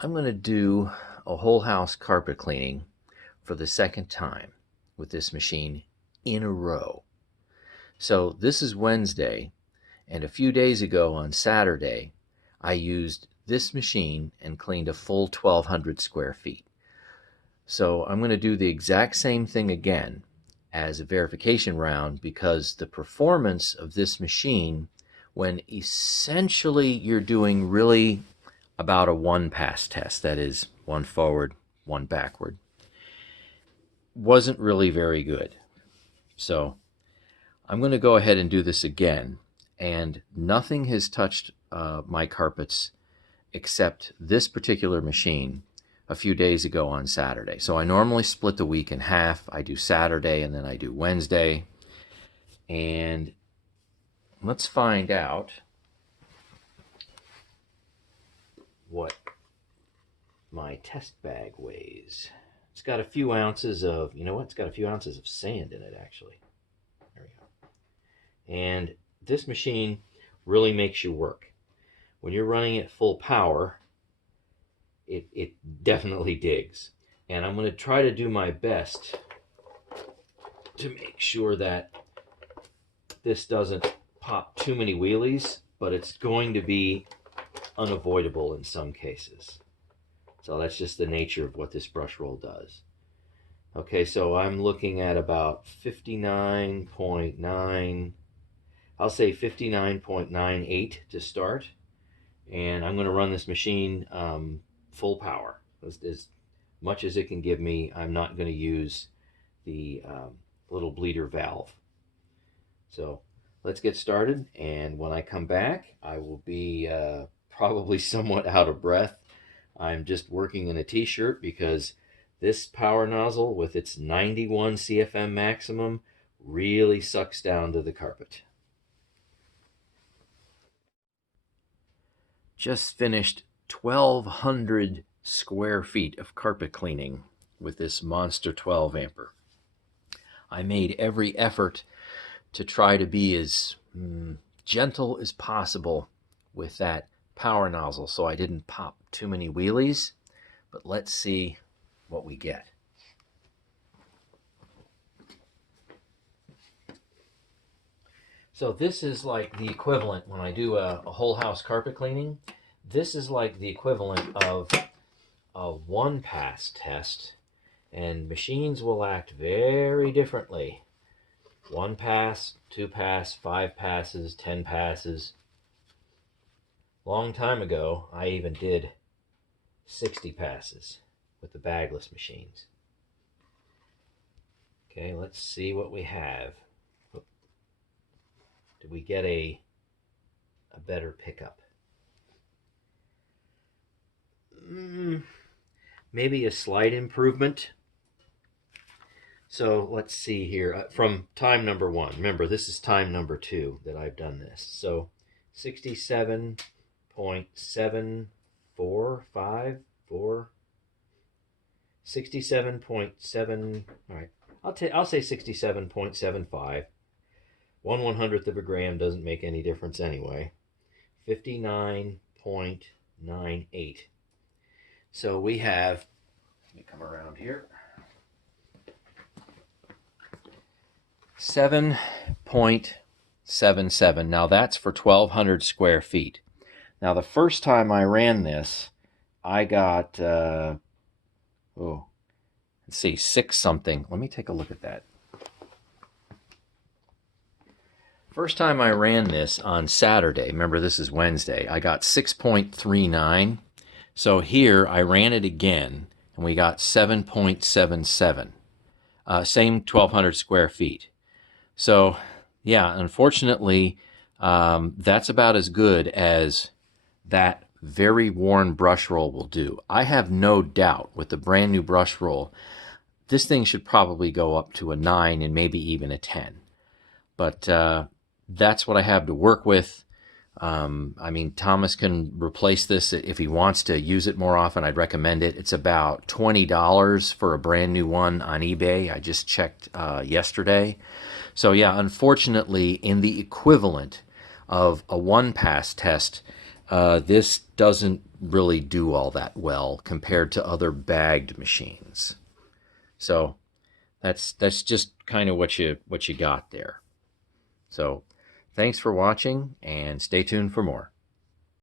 I'm going to do a whole house carpet cleaning for the second time with this machine in a row. So this is Wednesday, and a few days ago on Saturday, I used this machine and cleaned a full 1,200 square feet. So I'm going to do the exact same thing again as a verification round because the performance of this machine, when essentially you're doing really about a one pass test, that is one forward, one backward, wasn't really very good. So I'm going to go ahead and do this again, and nothing has touched my carpets except this particular machine a few days ago on Saturday. So I normally split the week in half. I do Saturday and then I do Wednesday. And let's find out what my test bag weighs. It's got a few ounces of, you know what? It's got a few ounces of sand in it, actually. There we go. And this machine really makes you work. When you're running at full power, it definitely digs. And I'm going to try to do my best to make sure that this doesn't pop too many wheelies, but it's going to be unavoidable in some cases. So that's just the nature of what this brush roll does. Okay, so I'm looking at about 59.9, I'll say 59.98 to start. And I'm going to run this machine full power. As much as it can give me. I'm not going to use the little bleeder valve. So let's get started, and when I come back, I will be probably somewhat out of breath. I'm just working in a t-shirt because this power nozzle with its 91 CFM maximum really sucks down to the carpet. Just finished 1,200 square feet of carpet cleaning with this monster 12 amper. I made every effort to try to be as gentle as possible with that power nozzle so I didn't pop too many wheelies, but let's see what we get. So this is like the equivalent, when I do a whole house carpet cleaning, this is like the equivalent of a one pass test, and machines will act very differently. One pass, two pass, 5 passes, 10 passes. Long time ago, I even did 60 passes with the bagless machines. Okay, let's see what we have. Did we get a better pickup? Maybe a slight improvement. So let's see here. From time number 1. Remember, this is time number 2 that I've done this. So 67.7454. 67.7. All right. I'll say 67.75. 1/100th of a gram doesn't make any difference anyway. 59.98. So we have, let me come around here, 7.77. Now that's for 1,200 square feet. Now the first time I ran this, I got, let's see, 6 something. Let me take a look at that. First time I ran this on Saturday, remember this is Wednesday, I got 6.39. So here I ran it again and we got 7.77. Same 1,200 square feet. So yeah, unfortunately, that's about as good as that very worn brush roll will do. I have no doubt with the brand new brush roll, this thing should probably go up to a 9 and maybe even a 10. But that's what I have to work with. I mean, Thomas can replace this if he wants to use it more often. I'd recommend it. It's about $20 for a brand new one on eBay. I just checked yesterday. So yeah, unfortunately, in the equivalent of a one-pass test, this doesn't really do all that well compared to other bagged machines. So that's just kind of what you got there. So thanks for watching, and stay tuned for more.